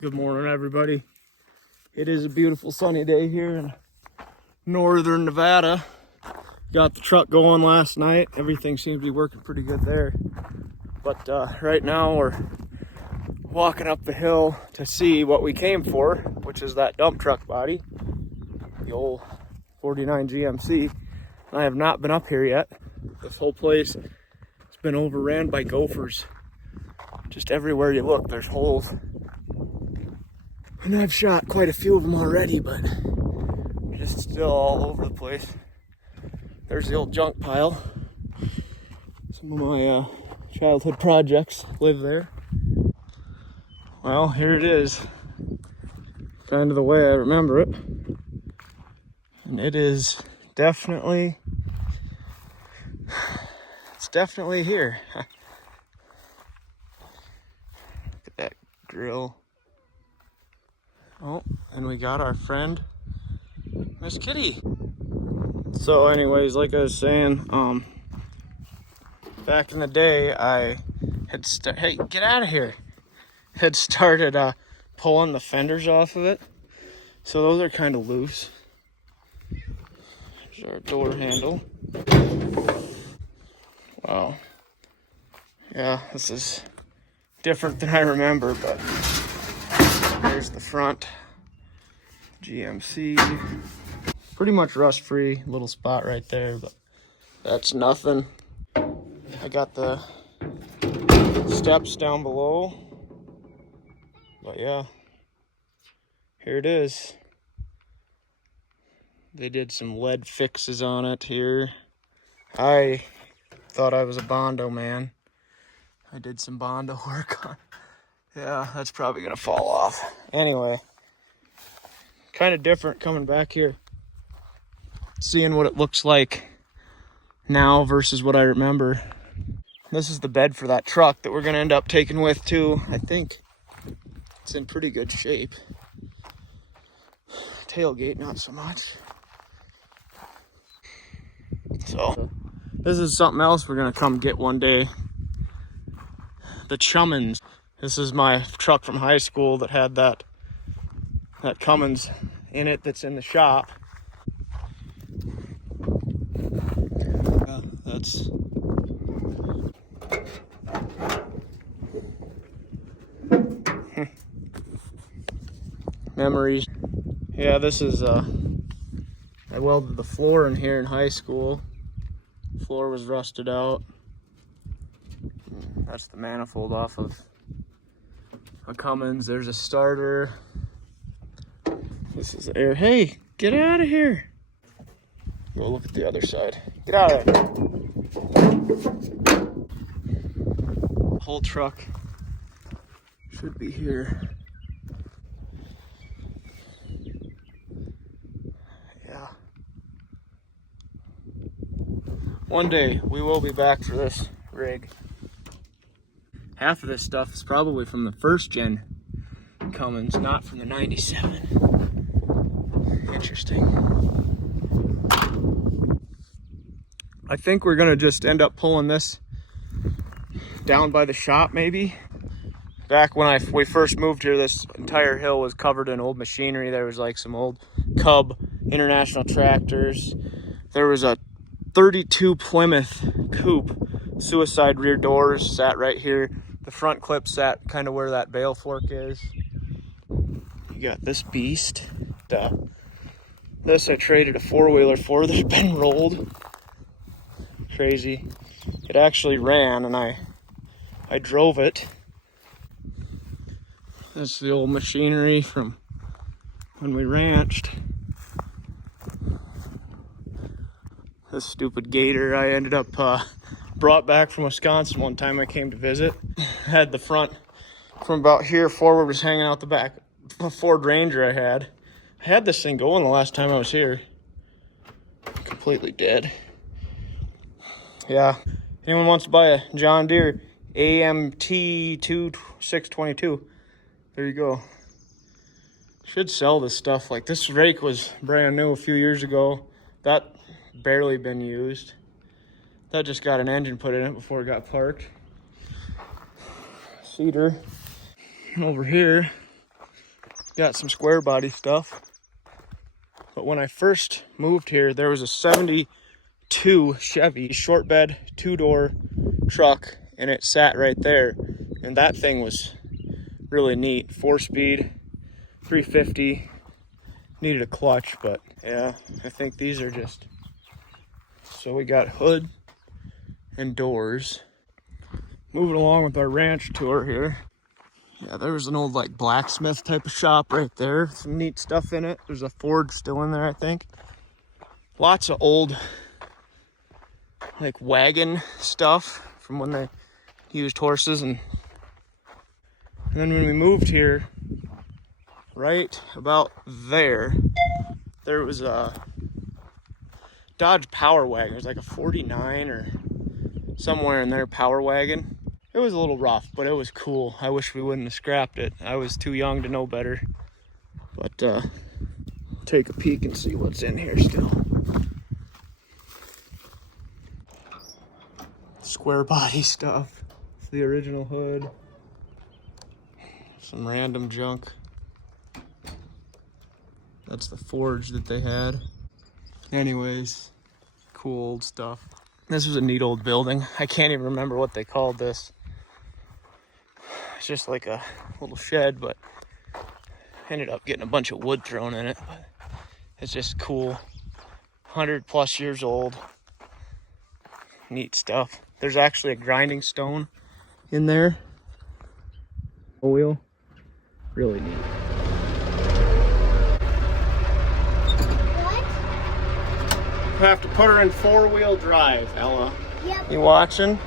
Good morning, everybody. It is a beautiful sunny day here in northern Nevada. Got the truck going last night. Everything seems to be working pretty good there. But right now we're walking up the hill to see what we came for, which is that dump truck body, the old 49 GMC. I have not been up here yet. This whole place has been overran by gophers. Just everywhere you look, there's holes. And I've shot quite a few of them already, but just still all over the place. There's the old junk pile. Some of my childhood projects live there. Well, here it is. Kind of the way I remember it. And it is definitely, it's definitely here. Look at that grill. Oh, and we got our friend, Miss Kitty. So anyways, like I was saying, back in the day, I had hey, get out of here. Had started pulling the fenders off of it. So those are kind of loose. There's our door handle. Wow. Yeah, this is different than I remember, but there's the front. GMC. Pretty much rust-free, little spot right there, but that's nothing. I got the steps down below. But yeah, here it is. They did some lead fixes on it here. I thought I was a Bondo man. I did some Bondo work on. Yeah, that's probably gonna fall off. Anyway, kind of different coming back here. Seeing what it looks like now versus what I remember. This is the bed for that truck that we're gonna end up taking with too. I think it's in pretty good shape. Tailgate, not so much. So, this is something else we're gonna come get one day. The Cummins. This is my truck from high school that had that Cummins in it that's in the shop. Yeah, that's memories. Yeah, this is I welded the floor in here in high school. The floor was rusted out. That's the manifold off of a Cummins. There's a starter. This is the air. Hey, get out of here. Go look at the other side. Get out of there. Whole truck should be here. Yeah. One day we will be back for this rig. Half of this stuff is probably from the first gen Cummins, not from the 97. Interesting. I think we're gonna just end up pulling this down by the shop maybe. Back when we first moved here, this entire hill was covered in old machinery. There was like some old Cub International tractors. There was a 32 Plymouth coupe, suicide rear doors, sat right here. The front clip sat kind of where that bale fork is. You got this beast. This I traded a four-wheeler for that had been rolled. Crazy. It actually ran and I drove it. That's the old machinery from when we ranched. This stupid gator I ended up brought back from Wisconsin one time I came to visit. Had the front from about here forward was hanging out the back. A Ford Ranger I had this thing going the last time I was here. Completely dead. Yeah. Anyone wants to buy a John Deere pt2 622? There you go. Should sell this stuff. Like this rake was brand new a few years ago. That barely been used. That just got an engine put in it before it got parked. Cedar. Over here, Got some square body stuff. But when I first moved here, there was a 72 Chevy short bed 2-door truck, and it sat right there. And that thing was really neat. 4-speed, 350. Needed a clutch, but yeah, I think these are just... So we got hood and doors. Moving along with our ranch tour here. Yeah, there was an old like blacksmith type of shop right there. Some neat stuff in it. There's a forge still in there, I think. Lots of old like wagon stuff from when they used horses. And then when we moved here, right about there was a Dodge Power Wagon. It was like a 49 or somewhere in there, Power Wagon. It was a little rough, but it was cool. I wish we wouldn't have scrapped it. I was too young to know better. But take a peek and see what's in here still. Square body stuff. It's the original hood. Some random junk. That's the forge that they had. Anyways, cool old stuff. This was a neat old building. I can't even remember what they called this. It's just like a little shed, but ended up getting a bunch of wood thrown in it. But it's just cool. 100+ years old. Neat stuff. There's actually a grinding stone in there. Oil. Really neat. What? I have to put her in 4-wheel drive, Ella. Yep. You watching?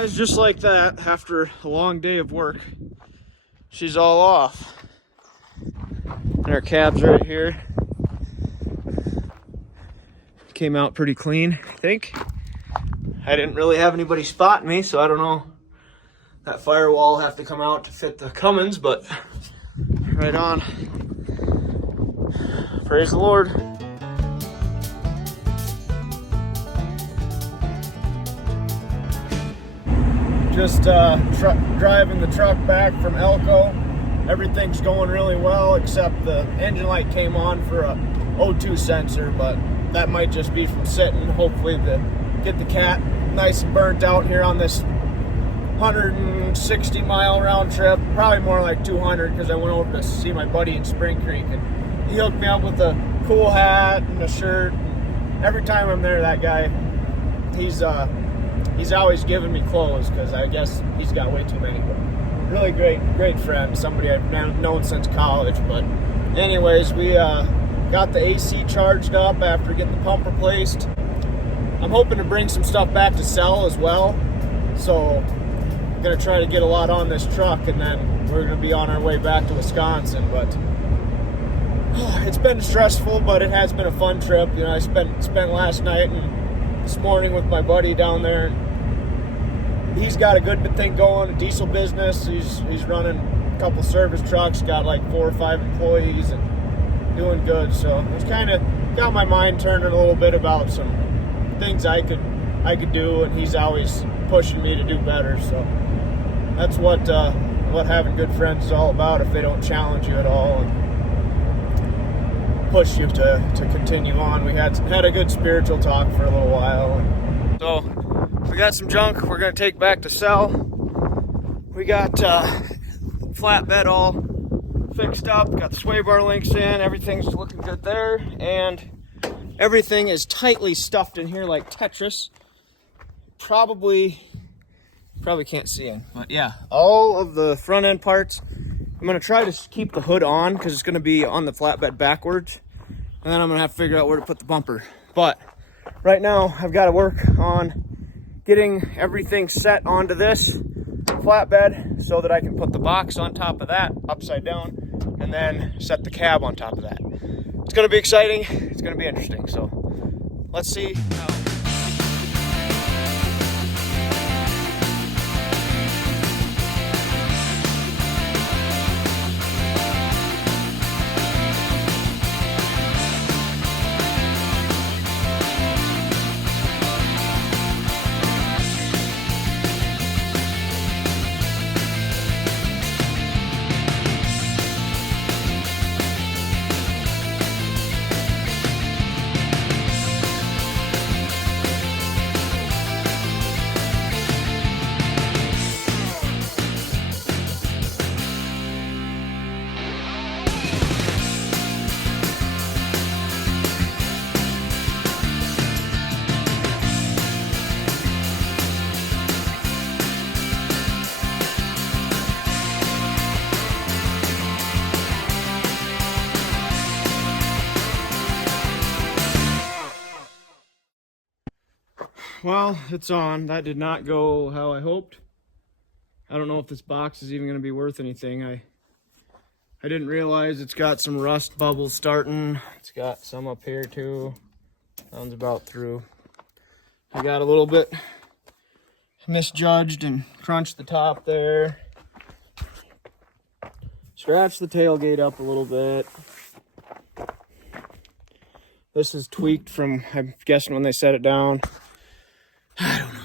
Guys, just like that, after a long day of work, she's all off. And our cab's right here. Came out pretty clean, I think. I didn't really have anybody spot me, so I don't know. That firewall will have to come out to fit the Cummins, but right on. Praise the Lord. Just driving the truck back from Elko. Everything's going really well, except the engine light came on for a O2 sensor, but that might just be from sitting. Hopefully get the cat nice and burnt out here on this 160-mile round trip. Probably more like 200, because I went over to see my buddy in Spring Creek, and he hooked me up with a cool hat and a shirt. Every time I'm there, that guy, he's always giving me clothes, because I guess he's got way too many. But really great friend, somebody I've known since college. But anyways, we got the AC charged up after getting the pump replaced. I'm hoping to bring some stuff back to sell as well, so I'm gonna try to get a lot on this truck, and then we're gonna be on our way back to Wisconsin. But it's been stressful, but it has been a fun trip. You know, I spent last night and this morning with my buddy down there. He's got a good thing going, a diesel business. He's running a couple service trucks, got like 4 or 5 employees, and doing good. So it's kind of got my mind turning a little bit about some things I could do, and he's always pushing me to do better. So that's what having good friends is all about, if they don't challenge you at all and push you to continue on. We had a good spiritual talk for a little while. So we got some junk we're gonna take back to sell. We got flatbed all fixed up, got the sway bar links in, everything's looking good there, and everything is tightly stuffed in here like Tetris. Probably can't see in, but yeah, all of the front end parts. I'm gonna try to keep the hood on, because it's gonna be on the flatbed backwards, and then I'm gonna have to figure out where to put the bumper. But right now I've got to work on getting everything set onto this flatbed so that I can put the box on top of that upside down, and then set the cab on top of that. It's gonna be exciting, it's gonna be interesting, so let's see how. Well, it's on. That did not go how I hoped. I don't know if this box is even going to be worth anything. I didn't realize it's got some rust bubbles starting. It's got some up here too. Sounds about through. I got a little bit misjudged and crunched the top there. Scratched the tailgate up a little bit. This is tweaked from, I'm guessing, when they set it down. I don't know.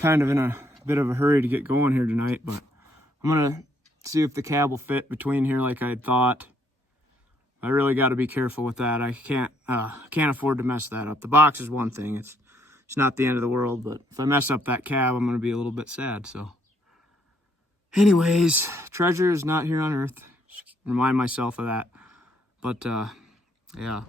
Kind of in a bit of a hurry to get going here tonight, but I'm gonna see if the cab will fit between here like I had thought. I really got to be careful with that. I can't afford to mess that up. The box is one thing; it's not the end of the world. But if I mess up that cab, I'm gonna be a little bit sad. So, anyways, treasure is not here on Earth. Just remind myself of that. But yeah.